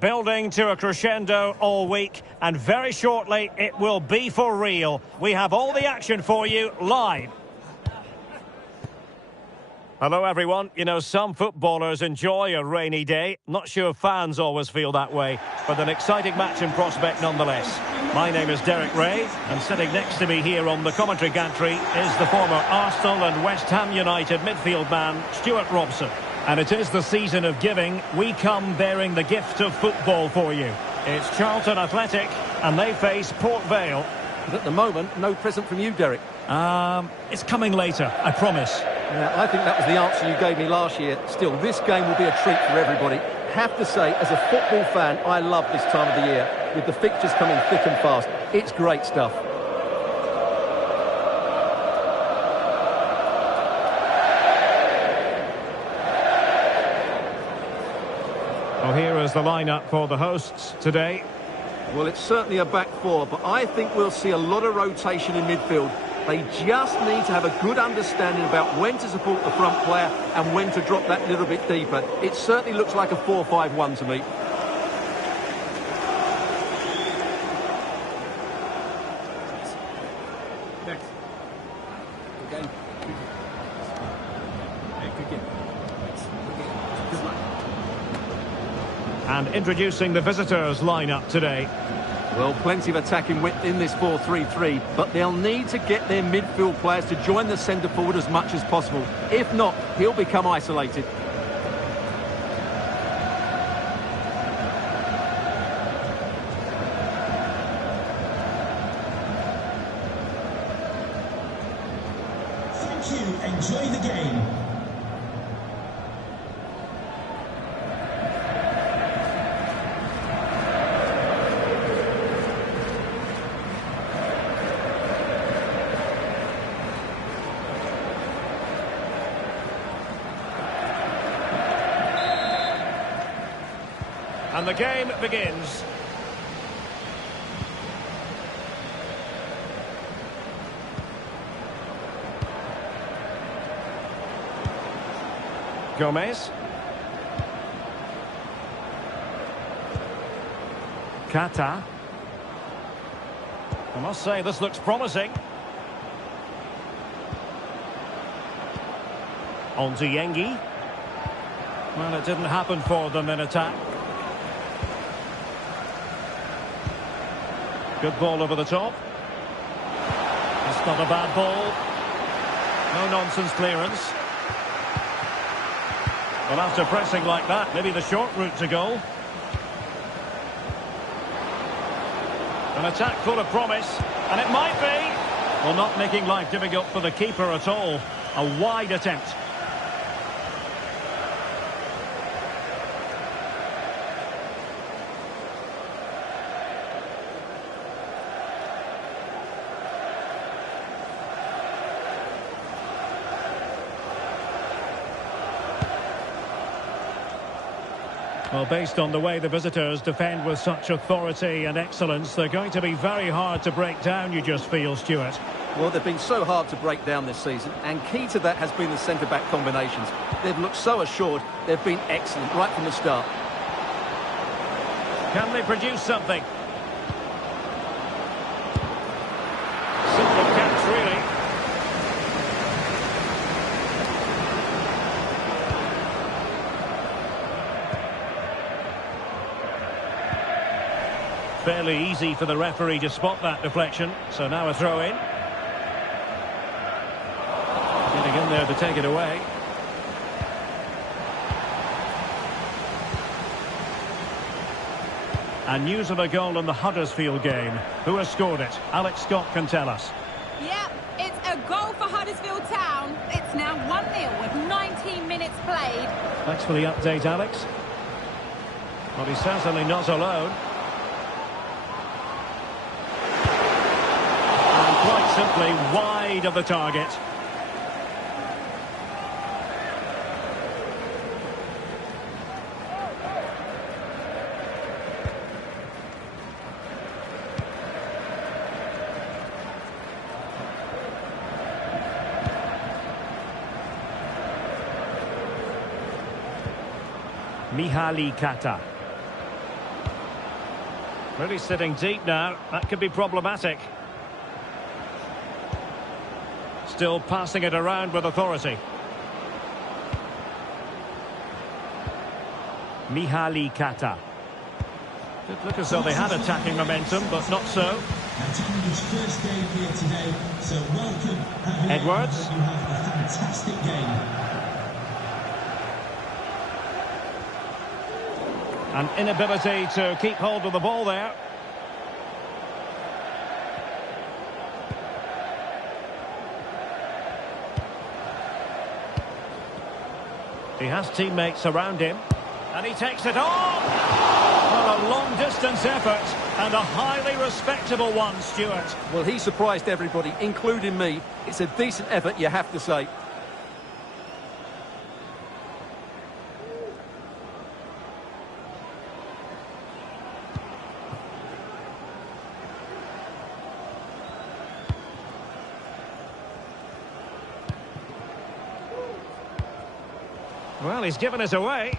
building to a crescendo all week, and very shortly it will be for real. We have all the action for you live. Hello everyone. You know, some footballers enjoy a rainy day. Not sure fans always feel that way, but an exciting match in prospect nonetheless. My name is Derek Ray, and sitting next to me here on the commentary gantry is the former Arsenal and West Ham United midfield man, Stuart Robson. And it is the season of giving. We come bearing the gift of football for you. It's Charlton Athletic, and they face Port Vale. But at the moment, no present from you, Derek. It's coming later, I promise. Yeah, I think that was the answer you gave me last year. Still, this game will be a treat for everybody. Have to say, as a football fan, I love this time of the year, with the fixtures coming thick and fast. It's great stuff. Well, here is the lineup for the hosts today. Well, it's certainly a back four, but I think we'll see a lot of rotation in midfield. They just need to have a good understanding about when to support the front player and when to drop that little bit deeper. It certainly looks like a 4-5-1 to me. Next. Okay. Good game. Good luck. And introducing the visitors' lineup today. Well, plenty of attacking width in this 4-3-3, but they'll need to get their midfield players to join the centre forward as much as possible. If not, he'll become isolated. Thank you. Enjoy the game. And the game begins. Gomez. Kata. I must say, this looks promising. On to Yengi. Well, it didn't happen for them in attack. Good ball over the top. It's not a bad ball. No nonsense clearance. Well, after pressing like that, maybe the short route to goal. An attack full of promise, and it might be. Well, not making life difficult for the keeper at all. A wide attempt. Well, based on the way the visitors defend with such authority and excellence, they're going to be very hard to break down, you just feel, Stuart. Well, they've been so hard to break down this season, and key to that has been the centre-back combinations. They've looked so assured, they've been excellent right from the start. Can they produce something? Simple catch, really. Fairly easy for the referee to spot that deflection. So now a throw-in. Getting in there to take it away. And news of a goal in the Huddersfield game. Who has scored it? Alex Scott can tell us. Yep, it's a goal for Huddersfield Town. It's now 1-0 with 19 minutes played. Thanks for the update, Alex. Well, he's certainly not alone. Quite simply wide of the target. Mihaly Kata. Really sitting deep now. That could be problematic. Still passing it around with authority. Mihaly Kata. Did look as though they had attacking momentum, but not so. Attending first game here today, so welcome. Edwards. You have a fantastic game. An inability to keep hold of the ball there. He has teammates around him. And he takes it on! Well, a long-distance effort and a highly respectable one, Stuart. Well, he surprised everybody, including me. It's a decent effort, you have to say. Well, he's given us away.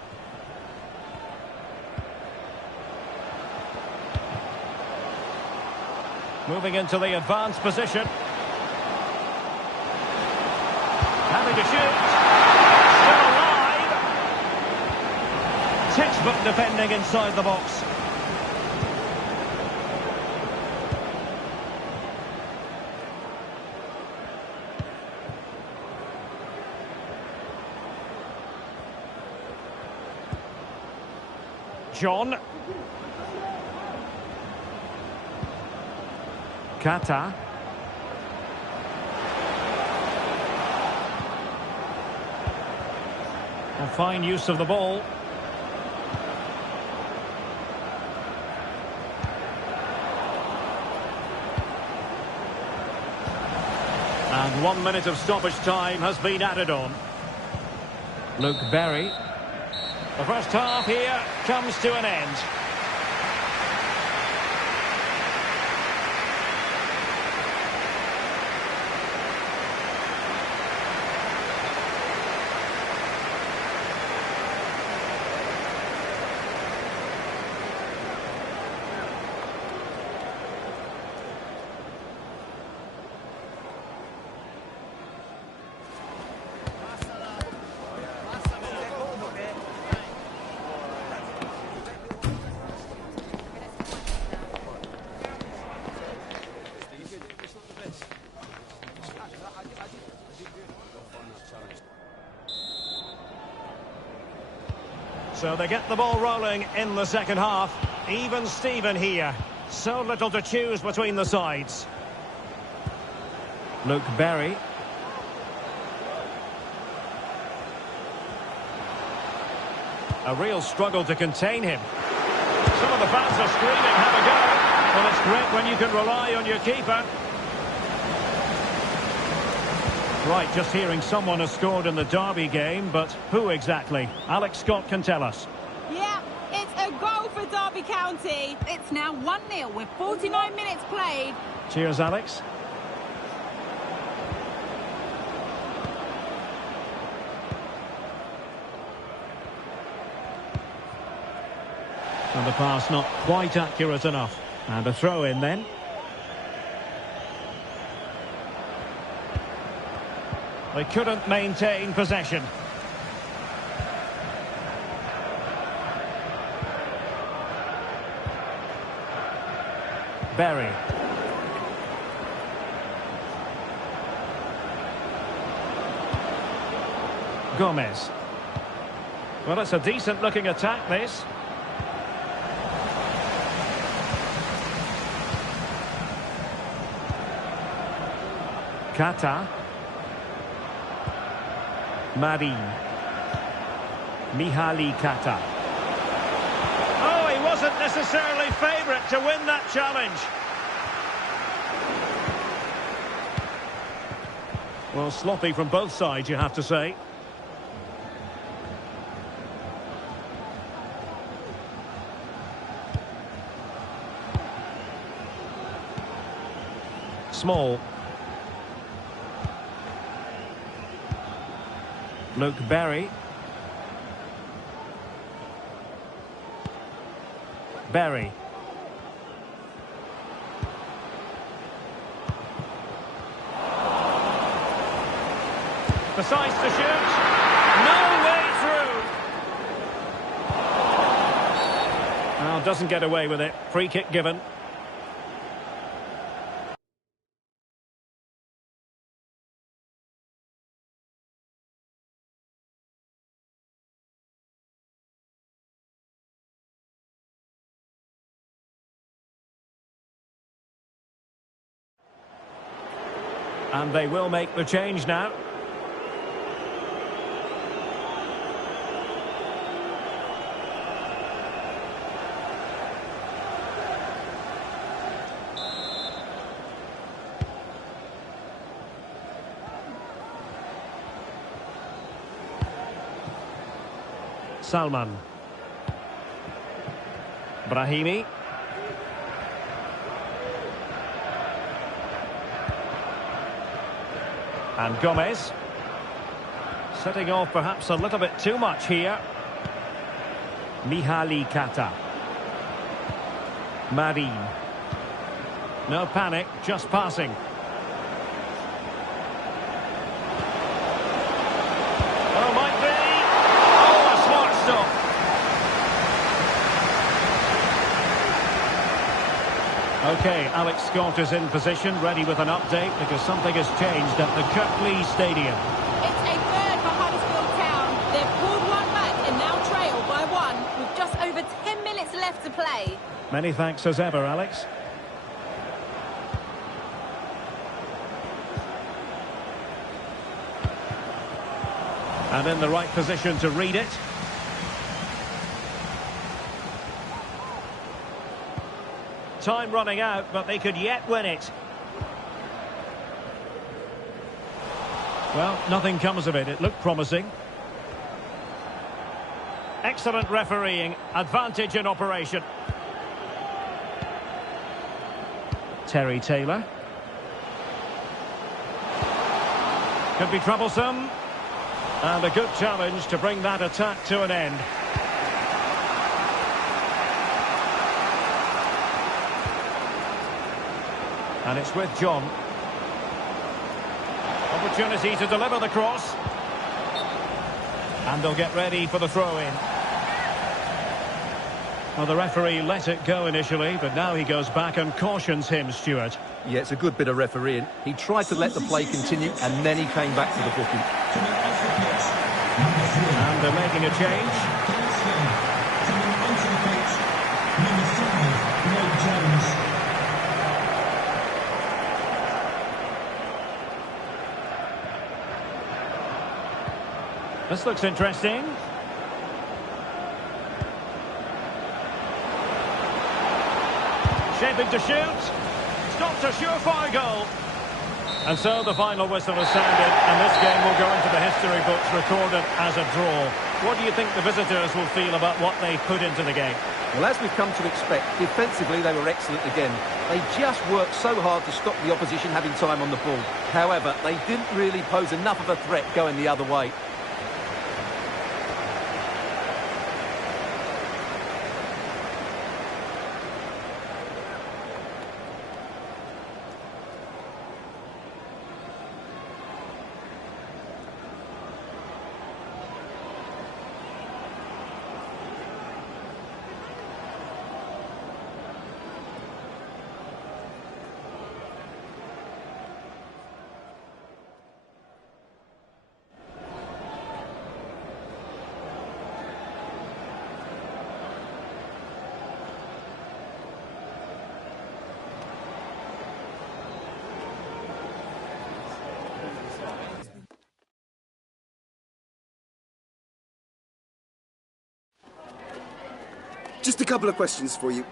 Moving into the advanced position. Having to shoot. Still alive. Textbook defending inside the box. John. Kata. A fine use of the ball. And 1 minute of stoppage time has been added on. Luke Berry. The first half here comes to an end. So they get the ball rolling in the second half. Even Steven here. So little to choose between the sides. Luke Berry. A real struggle to contain him. Some of the fans are screaming, have a go. Well, it's great when you can rely on your keeper. Right, just hearing someone has scored in the Derby game, but who exactly? Alex Scott can tell us. Yeah, it's a goal for Derby County. It's now 1-0 with 49 minutes played. Cheers, Alex. And the pass not quite accurate enough. And a throw in then. They couldn't maintain possession. Berry. Gomez. Well, it's a decent-looking attack, this. Kata. Marin. Mihaly Kata. Oh, he wasn't necessarily favourite to win that challenge. Well, sloppy from both sides, you have to say. Small. Luke Berry. Berry. Decides to shoot. No way through. Well, doesn't get away with it. Free kick given. And they will make the change now. Salman. Brahimi. And Gomez. Setting off perhaps a little bit too much here. Mihaly Kata. Marin. No panic, just passing. Oh, might be. Oh, a smart stop. Okay, Alex Scott is in position, ready with an update because something has changed at the Kirklees Stadium. It's a third for Huddersfield Town. They've pulled one back and now trail by one with just over 10 minutes left to play. Many thanks as ever, Alex. And in the right position to read it. Time running out, but they could yet win it. Well, nothing comes of it. It looked promising. Excellent refereeing. Advantage in operation. Terry Taylor. Could be troublesome. And a good challenge to bring that attack to an end. And it's with John. Opportunity to deliver the cross. And they'll get ready for the throw-in. Well, the referee let it go initially, but now he goes back and cautions him, Stuart. Yeah, it's a good bit of refereeing. He tried to let the play continue, and then he came back to the booking. And they're making a change. This looks interesting. Shaping to shoot. Stopped a surefire goal. And so the final whistle has sounded, and this game will go into the history books recorded as a draw. What do you think the visitors will feel about what they put into the game? Well, as we've come to expect, defensively they were excellent again. They just worked so hard to stop the opposition having time on the ball. However, they didn't really pose enough of a threat going the other way. Just a couple of questions for you.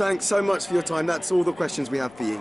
Thanks so much for your time. That's all the questions we have for you.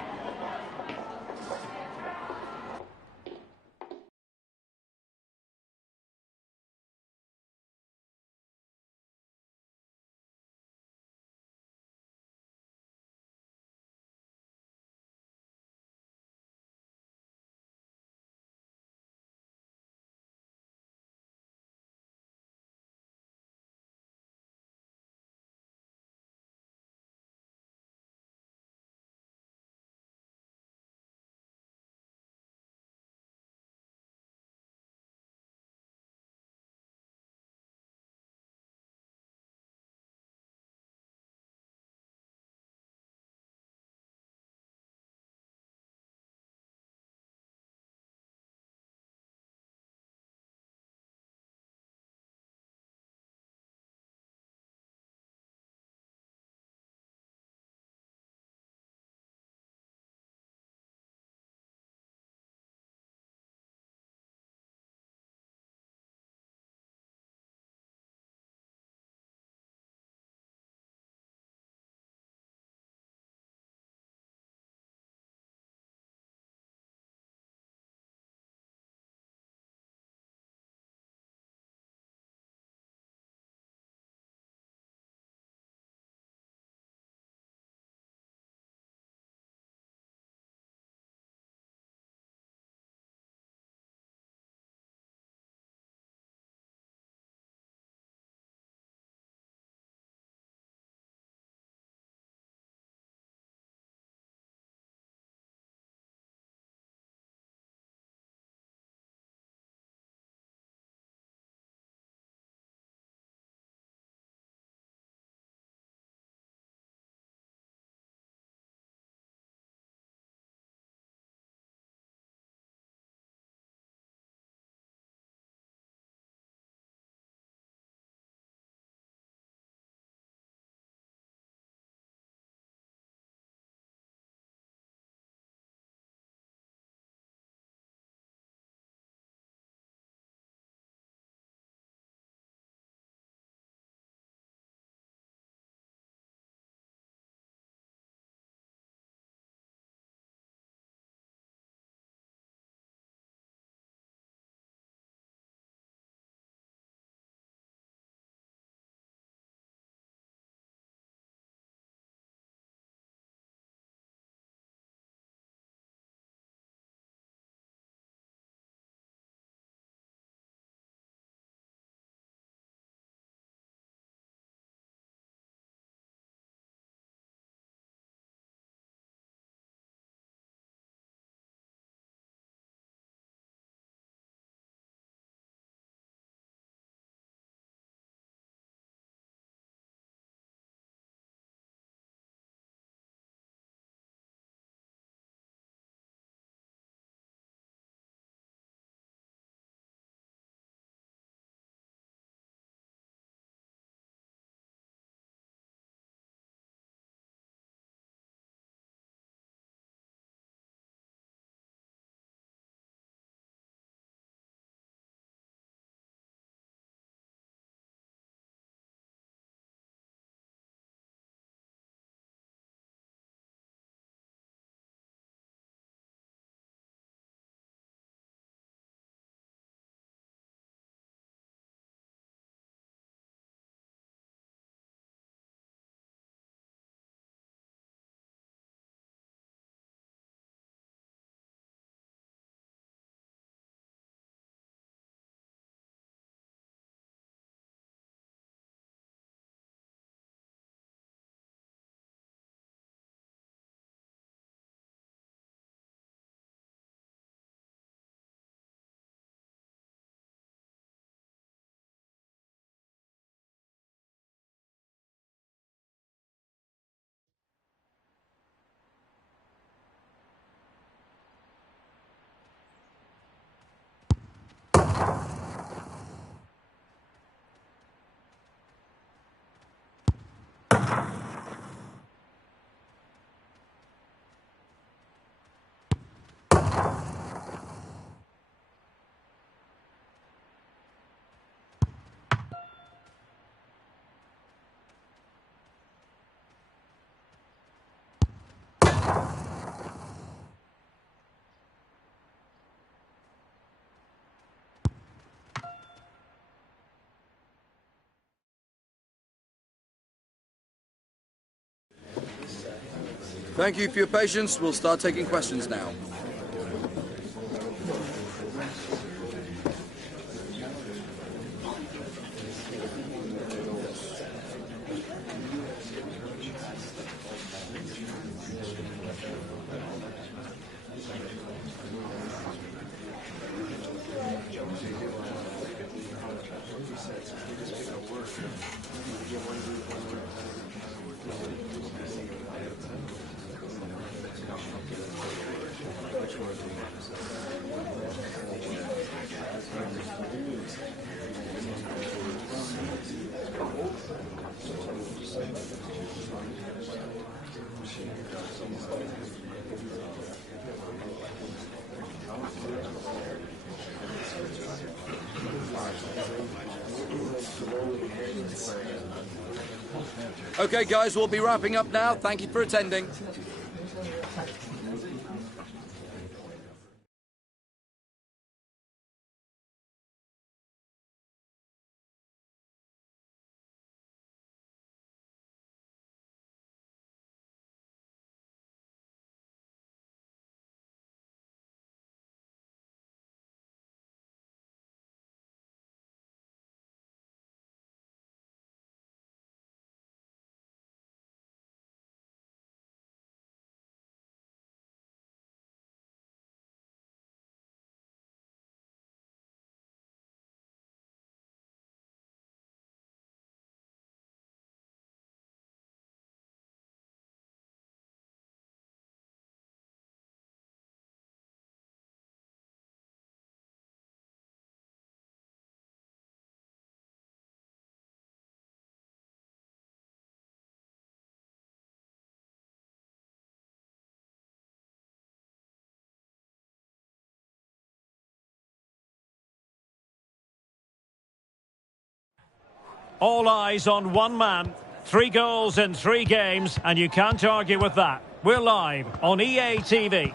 Thank you for your patience. We'll start taking questions now. Okay, guys, we'll be wrapping up now. Thank you for attending. All eyes on one man. 3 goals in 3 games, and you can't argue with that. We're live on EA TV.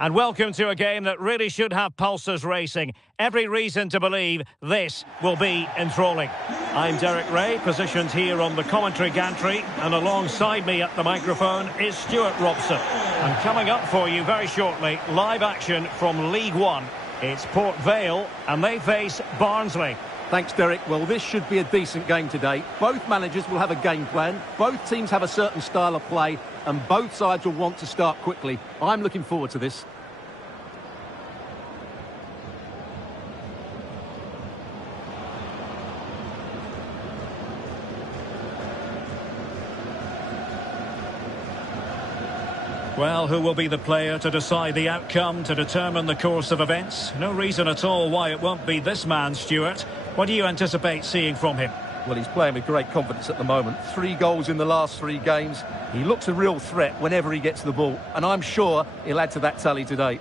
And welcome to a game that really should have pulses racing. Every reason to believe this will be enthralling. I'm Derek Ray, positioned here on the commentary gantry, and alongside me at the microphone is Stuart Robson. And coming up for you very shortly, live action from League One. It's Port Vale, and they face Barnsley. Thanks, Derek. Well, this should be a decent game today. Both managers will have a game plan. Both teams have a certain style of play, and both sides will want to start quickly. I'm looking forward to this. Well, who will be the player to decide the outcome, to determine the course of events? No reason at all why it won't be this man, Stuart. What do you anticipate seeing from him? Well, he's playing with great confidence at the moment. 3 goals in the last 3 games. He looks a real threat whenever he gets the ball, and I'm sure he'll add to that tally today.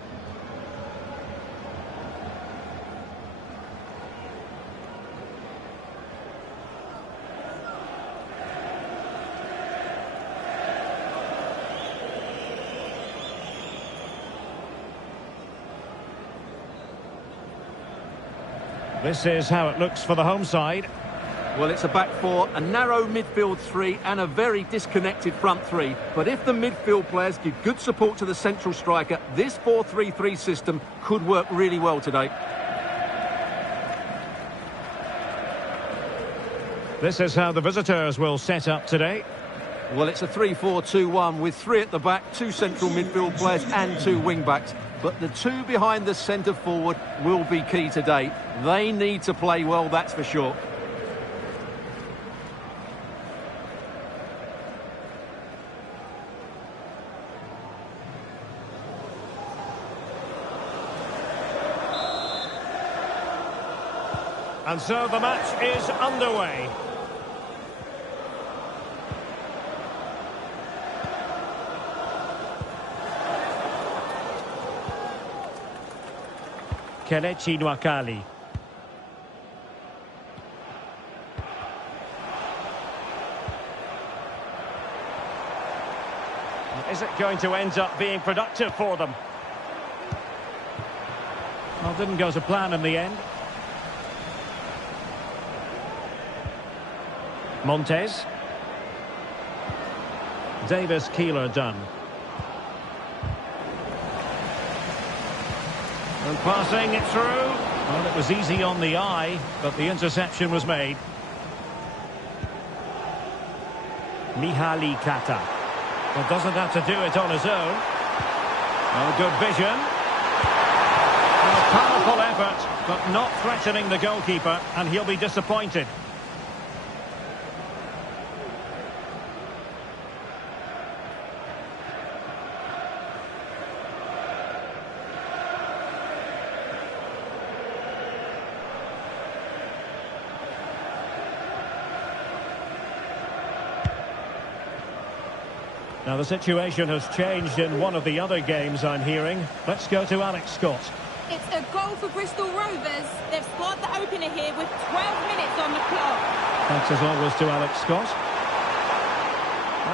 This is how it looks for the home side. Well, it's a back 4, a narrow midfield 3 and a very disconnected front 3. But if the midfield players give good support to the central striker, this 4-3-3 system could work really well today. This is how the visitors will set up today. Well, it's a 3-4-2-1 with 3 at the back, 2 central midfield players and 2 wing-backs. But the 2 behind the centre forward will be key today. They need to play well, that's for sure. And so the match is underway. Kelechi Nwakali. Is it going to end up being productive for them? Well, didn't go to plan in the end. Montes. Davis Keeler done. And passing it through. Well, it was easy on the eye, but the interception was made. Mihali Kata. Well, doesn't have to do it on his own. Oh, good vision. Well, powerful effort, but not threatening the goalkeeper, and he'll be disappointed. Now the situation has changed in one of the other games, I'm hearing. Let's go to Alex Scott. It's a goal for Bristol Rovers. They've scored the opener here with 12 minutes on the clock. Thanks as always to Alex Scott.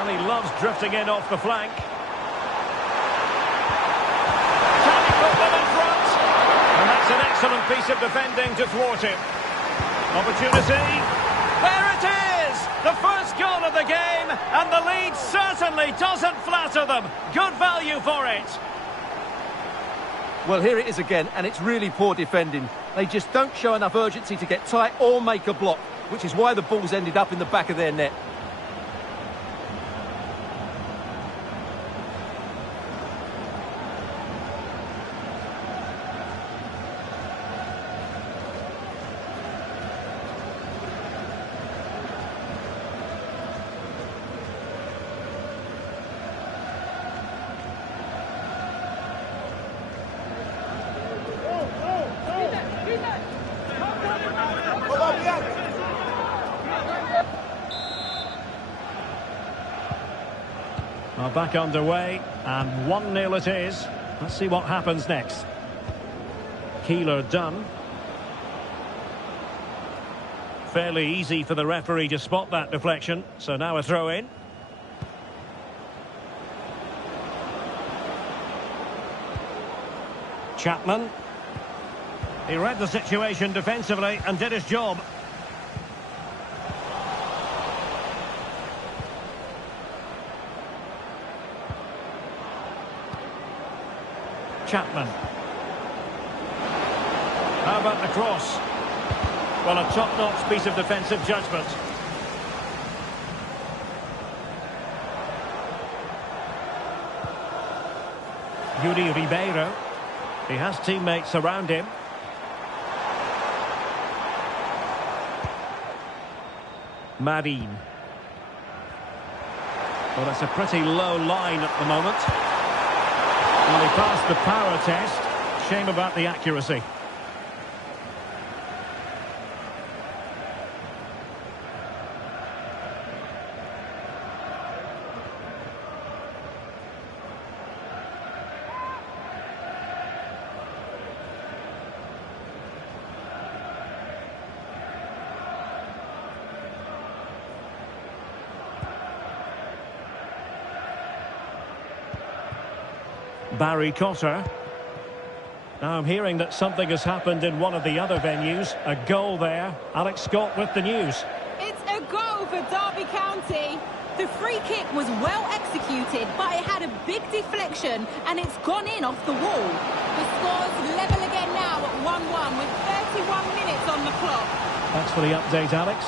And he loves drifting in off the flank. Can he put them in front? And that's an excellent piece of defending to thwart it. Opportunity. There it is! The first goal of the game, and the lead certainly doesn't flatter them. Good value for it. Well, here it is again, and it's really poor defending. They just don't show enough urgency to get tight or make a block, which is why the ball's ended up in the back of their net. Well, back underway, and 1-0 it is. Let's see what happens next. Keeler done. Fairly easy for the referee to spot that deflection, so now a throw in. Chapman. He read the situation defensively and did his job. Chapman. How about the cross? Well, a top-notch piece of defensive judgment. Yuri Ribeiro. He has teammates around him. Marin. Well, that's a pretty low line at the moment. Well, he passed the power test. Shame about the accuracy. Barry Cotter. Now I'm hearing that something has happened in one of the other venues. A goal there. Alex Scott with the news. It's a goal for Derby County. The free kick was well executed, but it had a big deflection and it's gone in off the wall. The score's level again now at 1-1 with 31 minutes on the clock. Thanks for the update, Alex.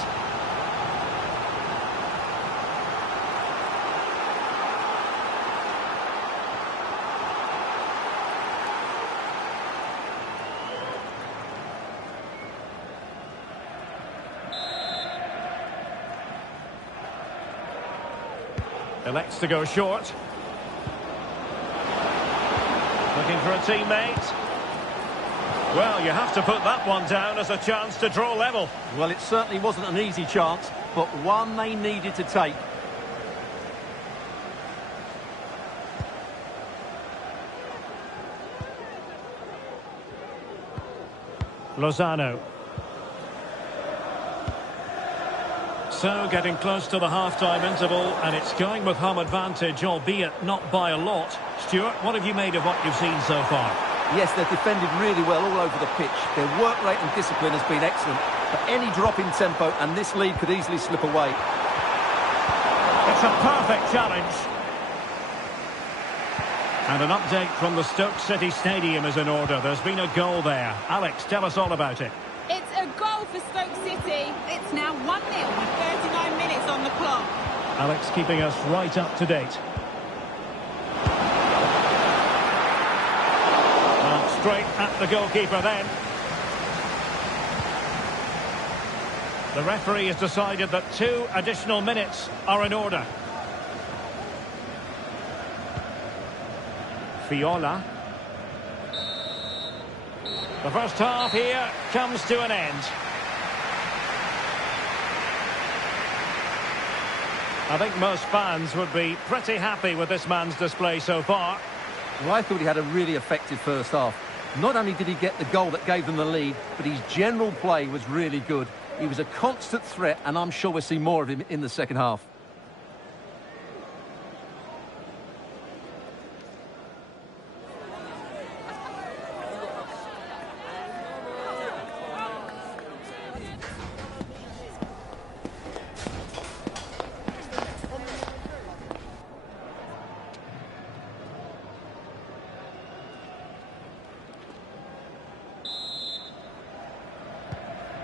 Elects to go short. Looking for a teammate. Well, you have to put that one down as a chance to draw level. Well, it certainly wasn't an easy chance, but one they needed to take. Lozano. So, getting close to the half-time interval, and it's going with home advantage, albeit not by a lot. Stuart, what have you made of what you've seen so far? Yes, they've defended really well all over the pitch. Their work rate and discipline has been excellent. But any drop in tempo, and this lead could easily slip away. It's That's a perfect challenge. And an update from the Stoke City Stadium is in order. There's been a goal there. Alex, tell us all about it. It's a goal for Stoke City. It's now 1-0 with 39 minutes on the clock. Alex keeping us right up to date. Well, straight at the goalkeeper then. The referee has decided that 2 additional minutes are in order. Fiola. The first half here comes to an end. I think most fans would be pretty happy with this man's display so far. Well, I thought he had a really effective first half. Not only did he get the goal that gave them the lead, but his general play was really good. He was a constant threat, and I'm sure we'll see more of him in the second half.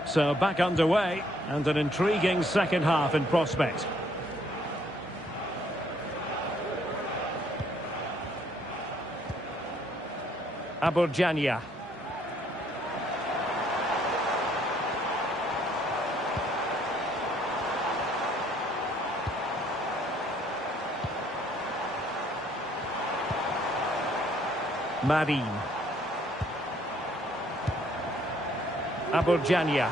So back underway, and an intriguing second half in prospect. Aburjania. Marin. Aburjania.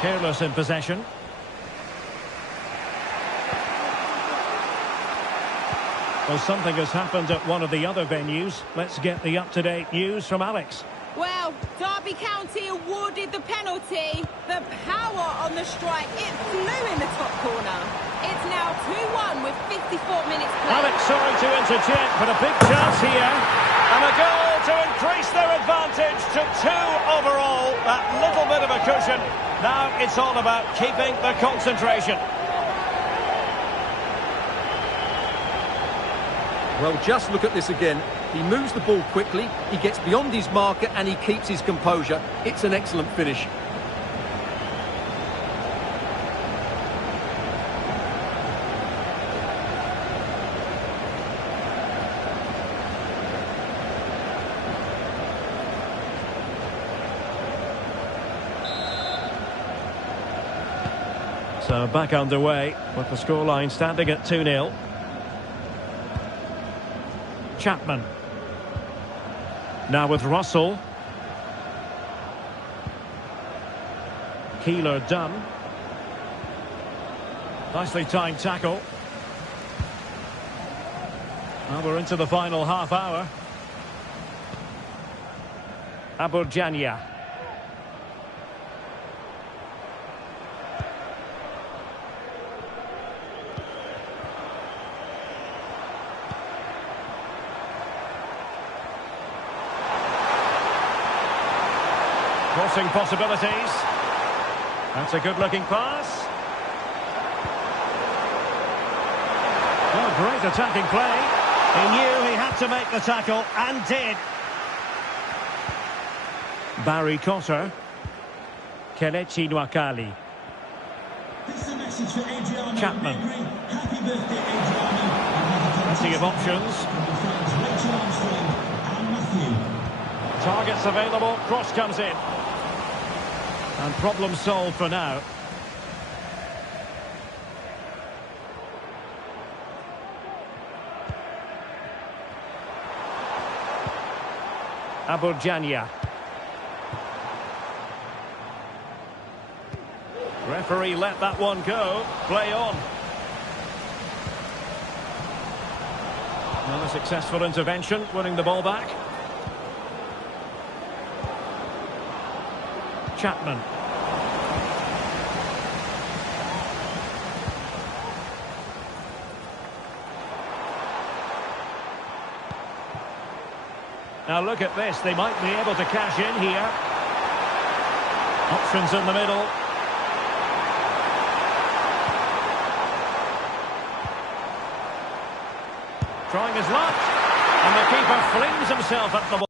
Careless in possession. Well, something has happened at one of the other venues. Let's get the up-to-date news from Alex. Well, Derby County awarded the penalty. The power on the strike, it flew in the top corner. It's now 2-1 with 54 minutes played. Alex, sorry to interject, but a big chance here. And a goal to increase their advantage to 2 overall. That little bit of a cushion. Now it's all about keeping the concentration. Well, just look at this again. He moves the ball quickly, he gets beyond his marker, and he keeps his composure. It's an excellent finish. So back underway with the scoreline standing at 2-0. Chapman. Now with Russell. Keeler done. Nicely timed tackle. Well, we're into the final half hour. Aburjania. Crossing possibilities. That's a good-looking pass. Oh, great attacking play. He knew he had to make the tackle, and did. Barry Cotter. Kelechi Nwakali. This is a message for Adriano. Chapman. Happy birthday, Adriano. Plenty of options. Rachel Armstrong and Matthew. Targets available. Cross comes in. And problem solved for now. Aburjania. Referee let that one go. Play on. Another successful intervention, winning the ball back. Chapman. Now look at this, they might be able to cash in here. Not options in the middle. Trying his luck. And the keeper flings himself at the ball.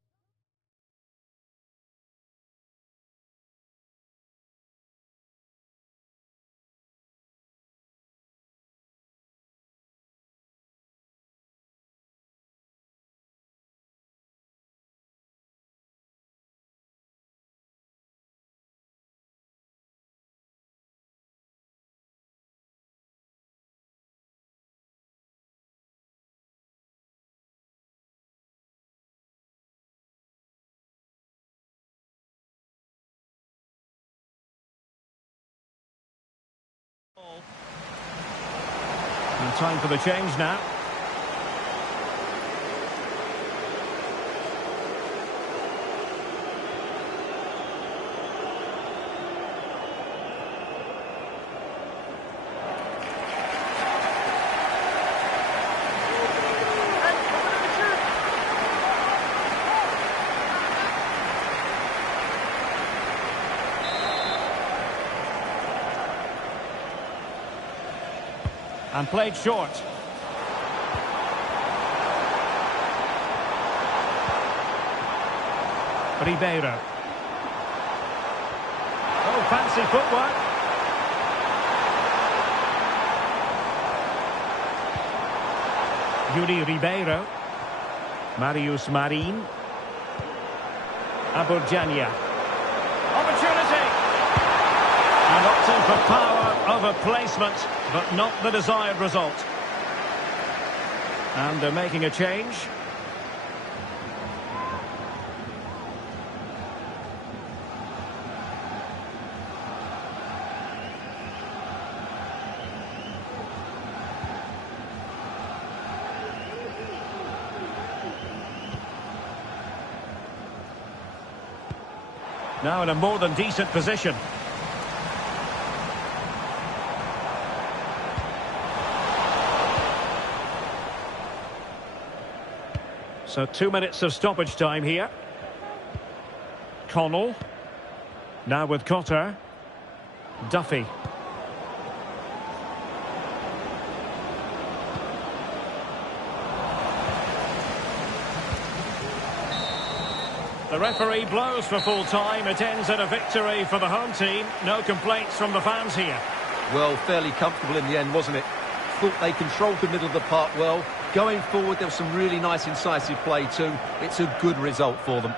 And time for the change now. And played short. Ribeiro. Oh, fancy footwork. Yuri Ribeiro. Marius Marin. Aburjania. Opportunity! And opting for power over placement, but not the desired result. And they're making a change. Now in a more than decent position. So 2 minutes of stoppage time here. Connell. Now with Cotter. Duffy. The referee blows for full time. It ends in a victory for the home team. No complaints from the fans here. Well, fairly comfortable in the end, wasn't it? Thought they controlled the middle of the park well. Going forward, there was some really nice incisive play too. It's a good result for them.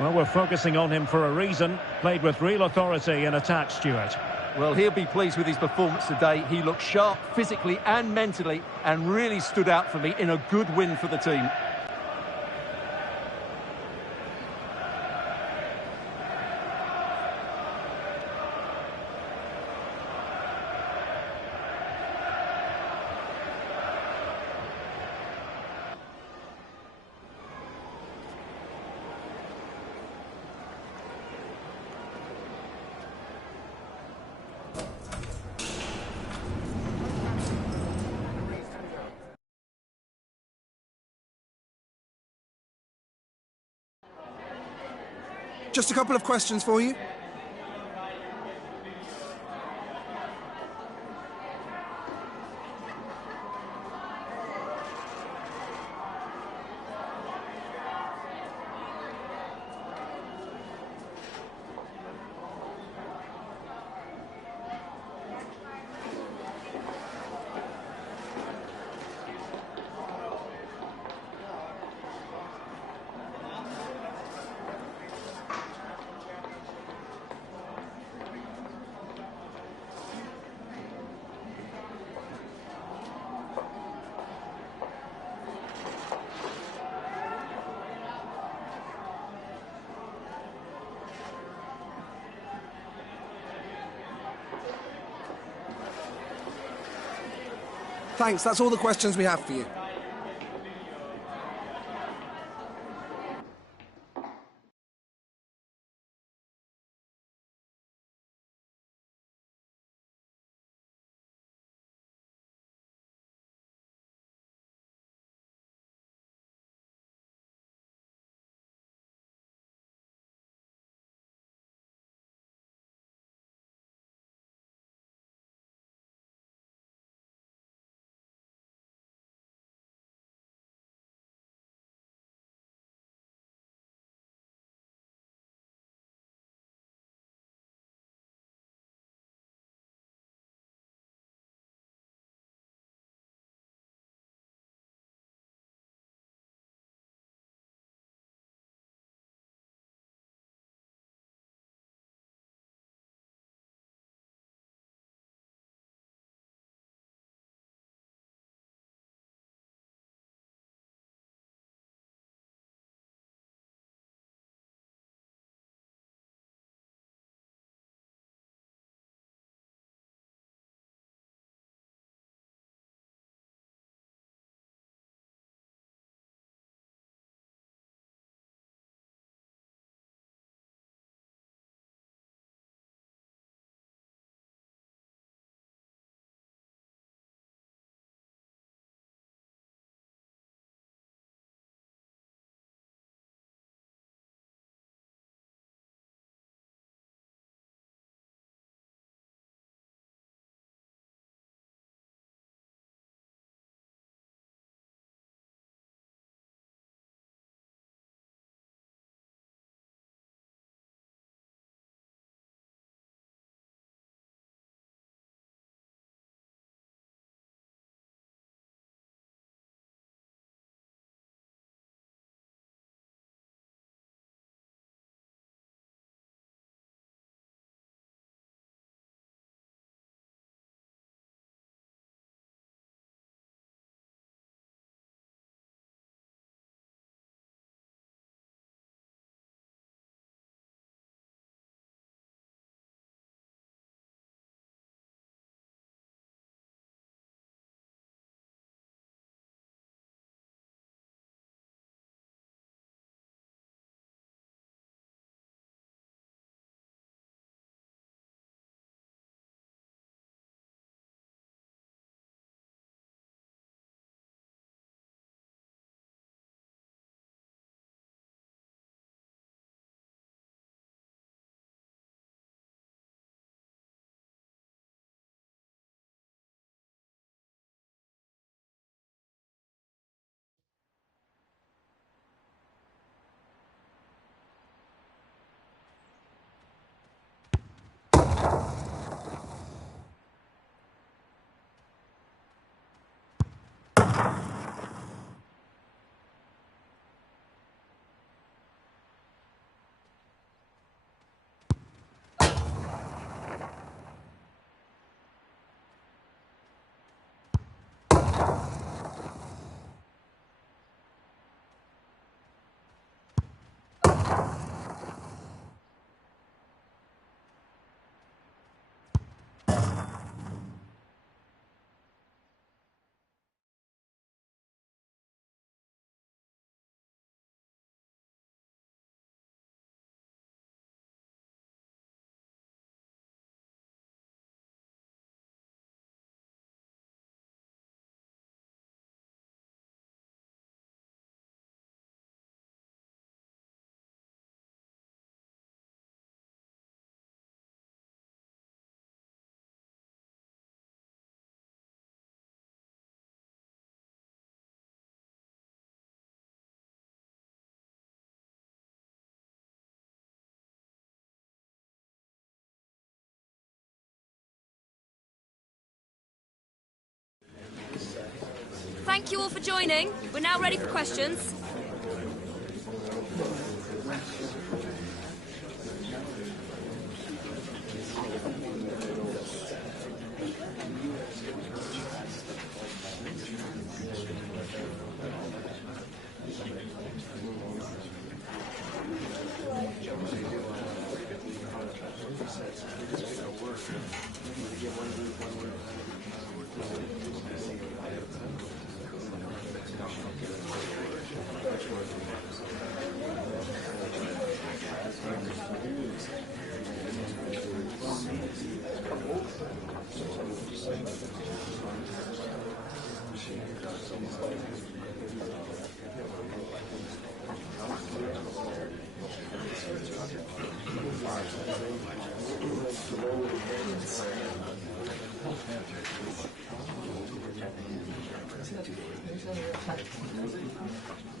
Well, we're focusing on him for a reason. Played with real authority in attack, Stuart. Well, he'll be pleased with his performance today. He looked sharp physically and mentally and really stood out for me in a good win for the team. Just a couple of questions for you. Thanks, that's all the questions we have for you. Thank you all for joining. We're now ready for questions.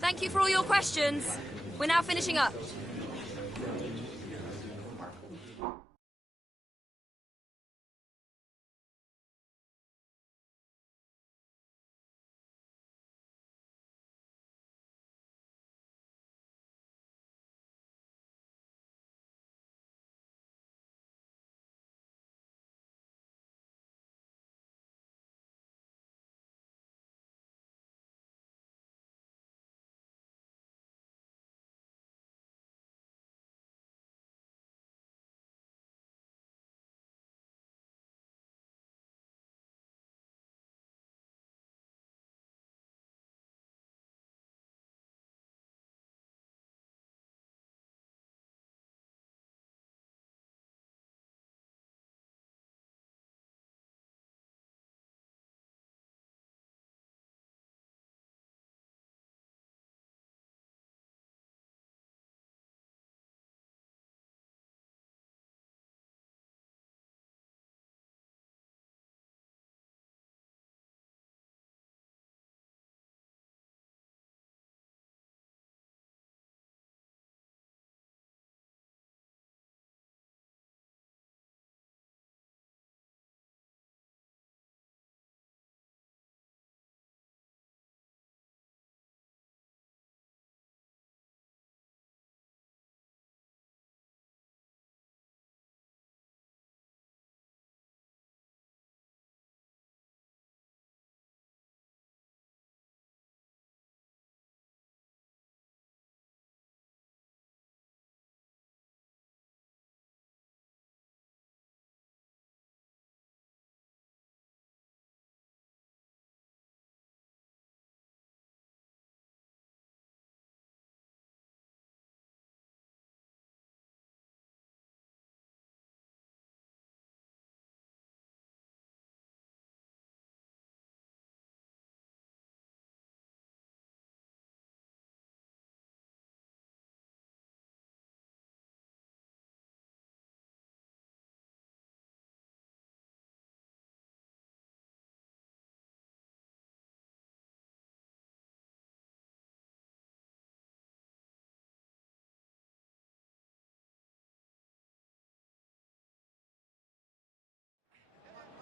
Thank you for all your questions. We're now finishing up.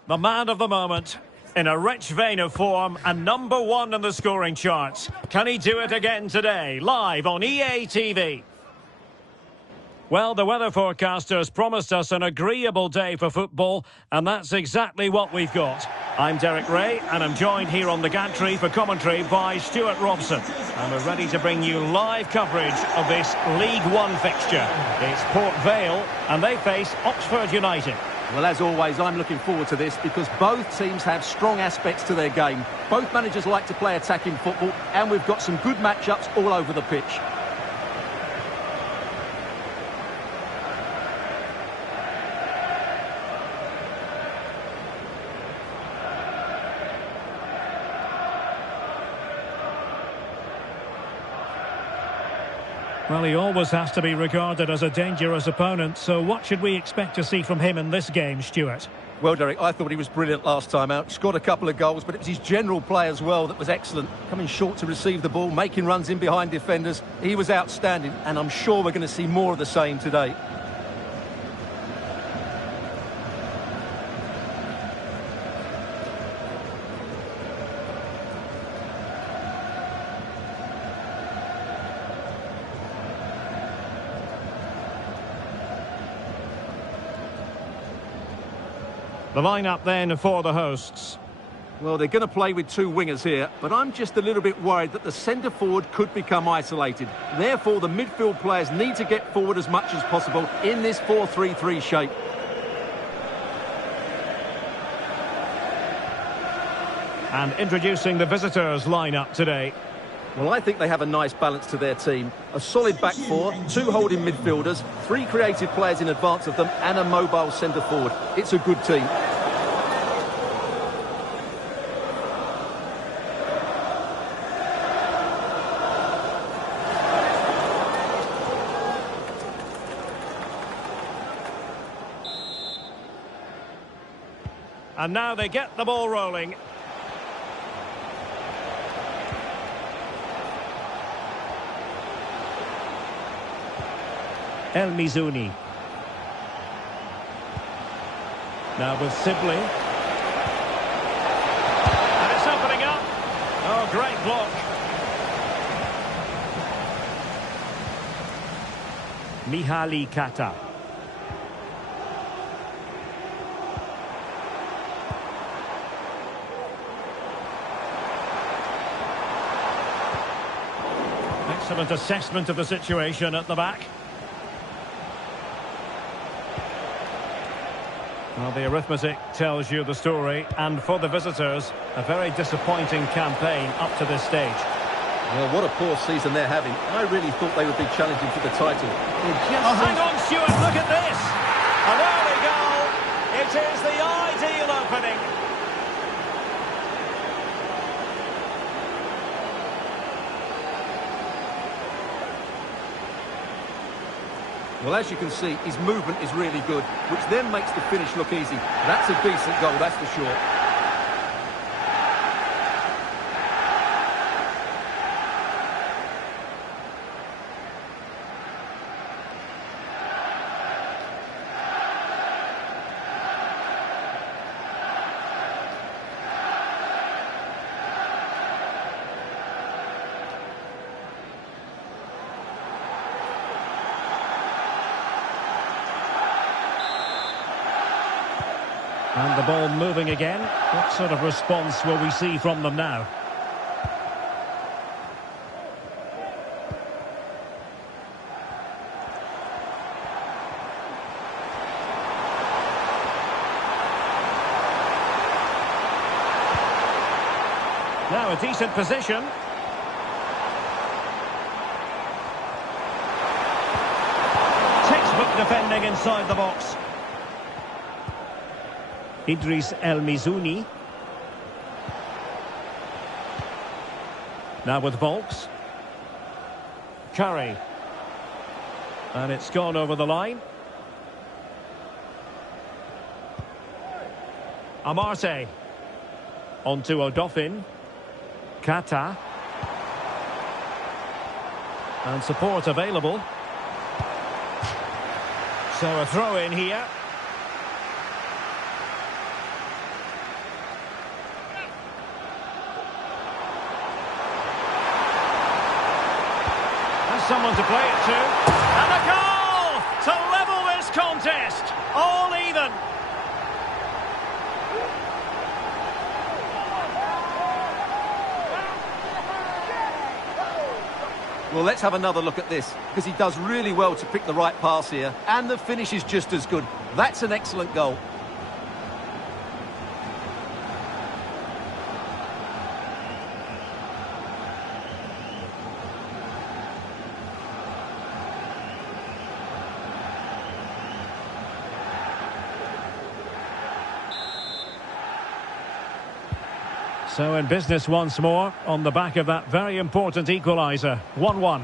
The man of the moment, in a rich vein of form and #1 in the scoring charts. Can he do it again today, live on EA TV? Well, the weather forecasters promised us an agreeable day for football, and that's exactly what we've got. I'm Derek Ray, and I'm joined here on the gantry for commentary by Stuart Robson. And we're ready to bring you live coverage of this League One fixture. It's Port Vale, and they face Oxford United. Well, as always, I'm looking forward to this because both teams have strong aspects to their game. Both managers like to play attacking football, and we've got some good matchups all over the pitch. Well, he always has to be regarded as a dangerous opponent, so what should we expect to see from him in this game, Stuart? Well, Derek, I thought he was brilliant last time out. Scored a couple of goals, but it was his general play as well that was excellent. Coming short to receive the ball, making runs in behind defenders. He was outstanding, and I'm sure we're going to see more of the same today. The lineup then for the hosts. Well, they're going to play with two wingers here, but I'm just a little bit worried that the centre-forward could become isolated. Therefore, the midfield players need to get forward as much as possible in this 4-3-3 shape. And introducing the visitors' lineup today. Well, I think they have a nice balance to their team. A solid back four, two holding midfielders, three creative players in advance of them, and a mobile centre-forward. It's a good team. And now they get the ball rolling. El Mizuni. Now with Sibley. And it's opening up. Oh, great block. Mihaly Kata. Excellent assessment of the situation at the back. Well, the arithmetic tells you the story, and for the visitors, a very disappointing campaign up to this stage. Well, what a poor season they're having. I really thought they would be challenging for the title. Hang on, Stuart, look at this! An early goal! It is the ideal opening. Well, as you can see, his movement is really good, which then makes the finish look easy. That's a decent goal, that's for sure. And the ball moving again. What sort of response will we see from them now? Now a decent position. Textbook defending inside the box. Idris El Mizuni. Now with Volks. Curry. And it's gone over the line. Amarte. On to Odofin. Kata. And support available. So a throw in here. Someone to play it to, and a goal to level this contest, all even. Well, let's have another look at this, because he does really well to pick the right pass here, and the finish is just as good. That's an excellent goal. So in business once more, on the back of that very important equaliser. 1-1.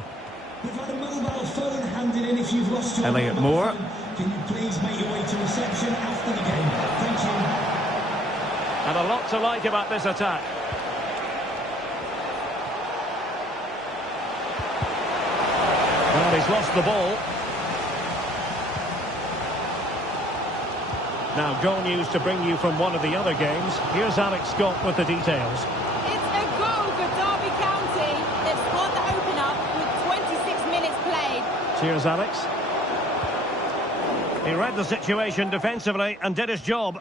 We've had a mobile phone handed in if you've lost your Elliot mobile Moore. phone. Can you please make your way to reception after the game? Thank you. And a lot to like about this attack. Well, he's lost the ball. Now, goal news to bring you from one of the other games. Here's Alex Scott with the details. It's a goal for Derby County. They've scored the opener with 26 minutes played. Cheers, Alex. He read the situation defensively and did his job.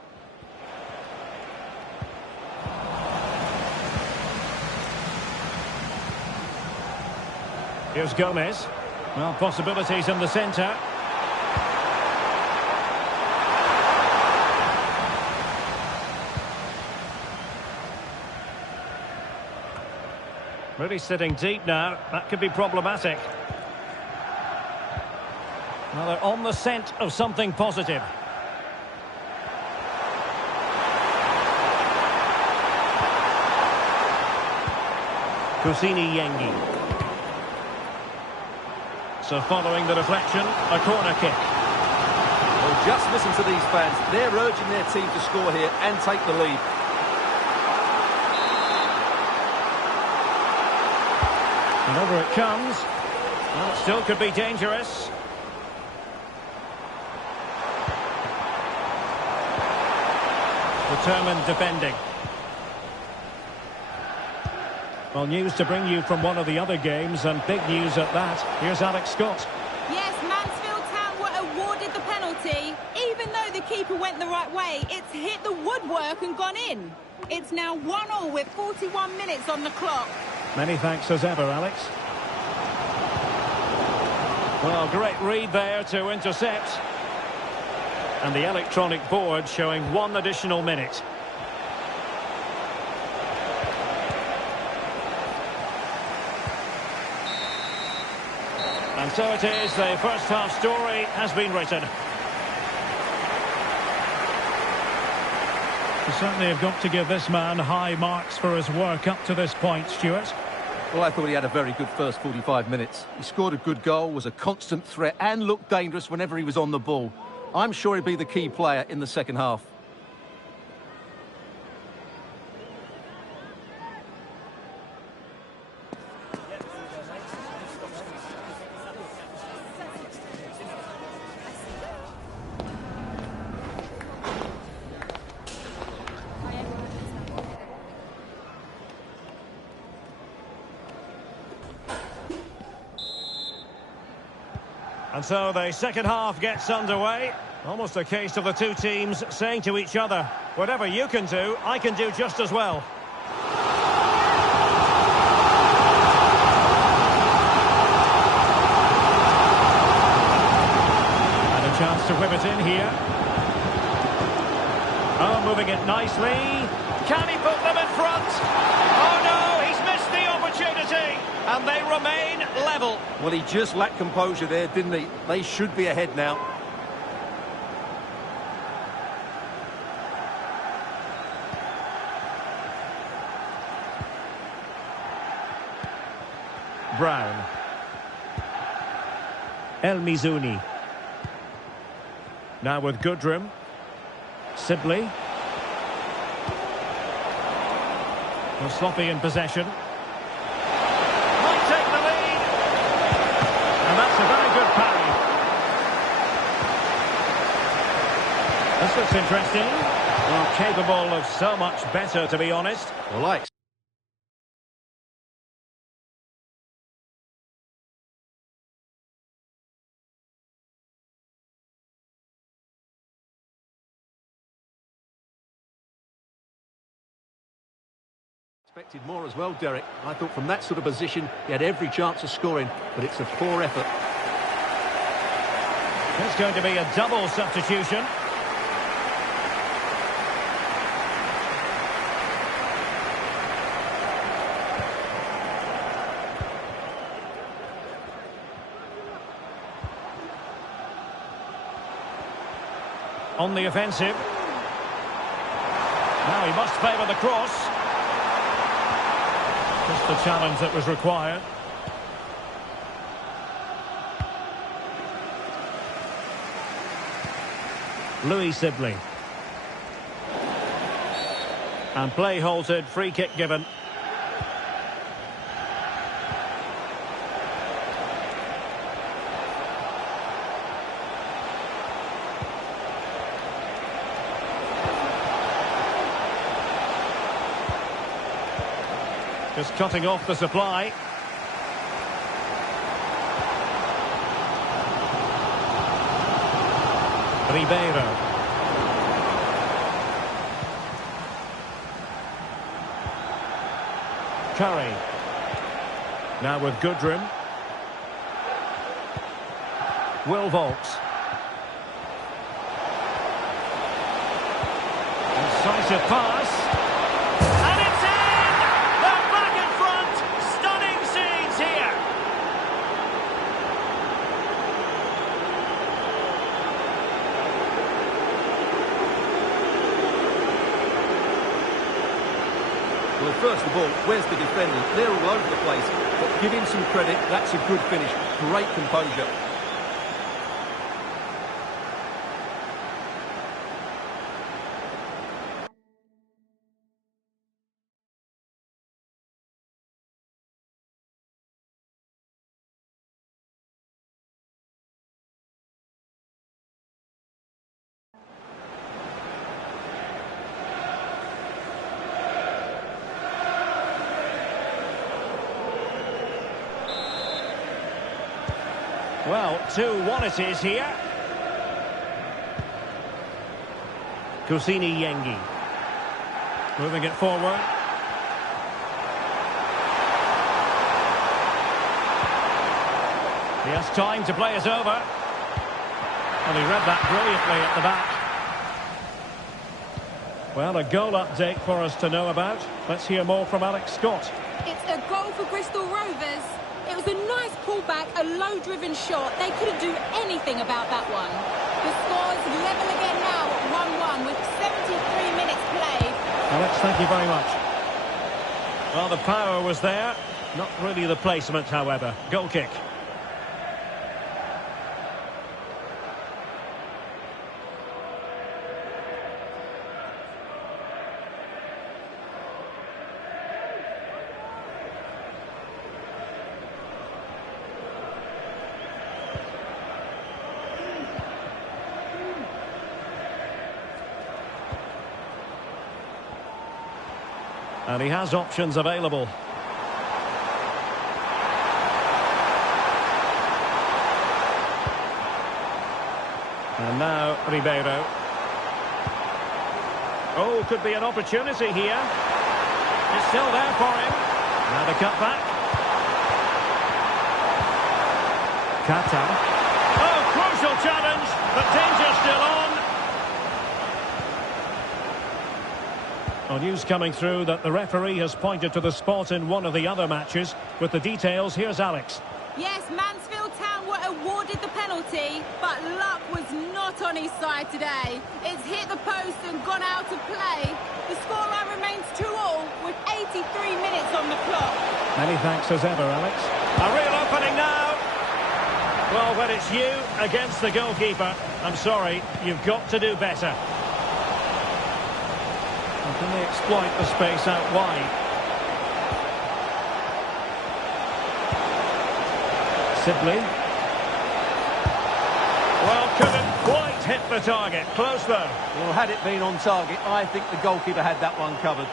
Here's Gomez. Well, possibilities in the centre. Really sitting deep now. That could be problematic. Well, they're on the scent of something positive. Kusini Yengi. So following the deflection, a corner kick. Well, just listen to these fans. They're urging their team to score here and take the lead. And over it comes. Well, it still could be dangerous. Determined defending. Well, news to bring you from one of the other games, and big news at that. Here's Alex Scott. Yes, Mansfield Town were awarded the penalty. Even though the keeper went the right way, it's hit the woodwork and gone in. It's now 1-1 with 41 minutes on the clock. Many thanks as ever, Alex. Well, great read there to intercept. And the electronic board showing 1 additional minute. And so it is, the first half story has been written. You certainly have got to give this man high marks for his work up to this point, Stuart. Well, I thought he had a very good first 45 minutes. He scored a good goal, was a constant threat and looked dangerous whenever he was on the ball. I'm sure he'll be the key player in the second half. And so the second half gets underway. Almost a case of the two teams saying to each other, whatever you can do, I can do just as well. And a chance to whip it in here. Oh, moving it nicely. Can he put them in front? Oh no, he's missed the opportunity. And they remain level. Well, he just lacked composure there, didn't he? They should be ahead now. Brown. El Mizuni. Now with Goodrum. Sibley. Well, sloppy in possession. Might take the lead. And that's a very good parry. This looks interesting. Well, capable of so much better, to be honest. Well, I expected more as well, Derek. I thought from that sort of position he had every chance of scoring, but it's a poor effort. It's going to be a double substitution. On the offensive. Now he must favour the cross. Just the challenge that was required. Louis Sibley. And play halted, free kick given. Just cutting off the supply. Ribeiro. Curry. Now with Goodrum. Will Volks. Incisive pass. And it's in! They're back in front! Stunning scenes here! Well, first of all, where's the defender? They're all over the place. But give him some credit, that's a good finish. Great composure. Well, 2-1 it is here. Kusini Yengi. Moving it forward. He has time to play it over. And he read that brilliantly at the back. Well, a goal update for us to know about. Let's hear more from Alex Scott. It's a goal for Bristol Rovers. It was a nice pullback, a low-driven shot. They couldn't do anything about that one. The score's level again now at 1-1 with 73 minutes played. Alex, thank you very much. Well, the power was there. Not really the placement, however. Goal kick. And he has options available. And now Ribeiro. Oh, could be an opportunity here. It's still there for him. Now the cut back. Kata. Oh, crucial challenge, but danger still on. Well, news coming through that the referee has pointed to the spot in one of the other matches. With the details, here's Alex. Yes, Mansfield Town were awarded the penalty, but luck was not on his side today. It's hit the post and gone out of play. The scoreline remains 2-2 with 83 minutes on the clock. Many thanks as ever, Alex. A real opening now. Well, when it's you against the goalkeeper, I'm sorry, you've got to do better. And can they exploit the space out wide? Sibley. Well, couldn't quite hit the target. Close though. Well, had it been on target, I think the goalkeeper had that one covered.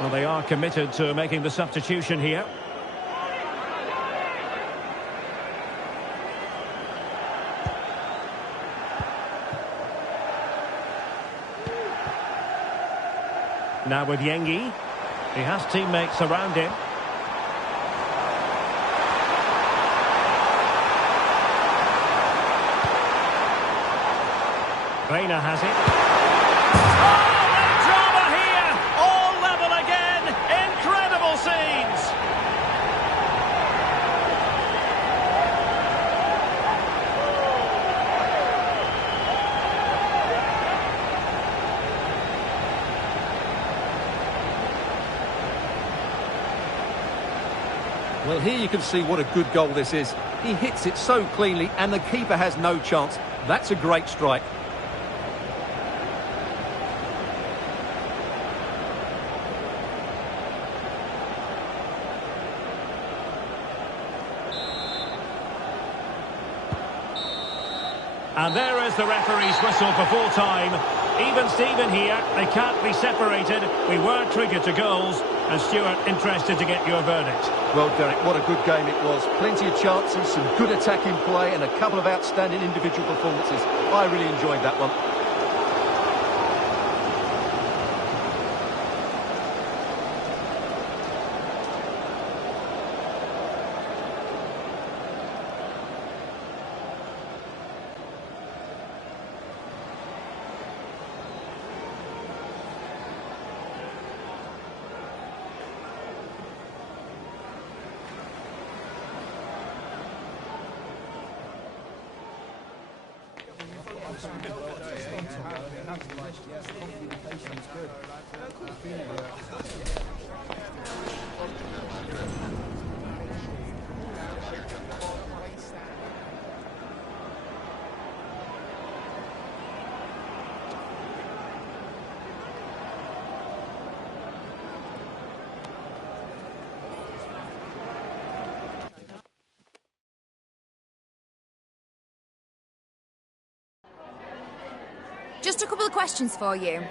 Well, they are committed to making the substitution here. Now with Yengi. He has teammates around him. Reina has it. Oh, the drama here! All level again! Incredible scenes! Well, here you can see what a good goal this is. He hits it so cleanly and the keeper has no chance. That's a great strike. And there is the referee's whistle for full time. Even Steven here, they can't be separated. We were triggered to goals. And Stuart, interested to get your verdict. Well, Derek, what a good game it was. Plenty of chances, some good attacking play and a couple of outstanding individual performances. I really enjoyed that one. Just a couple of questions for you.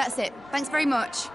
That's it. Thanks very much.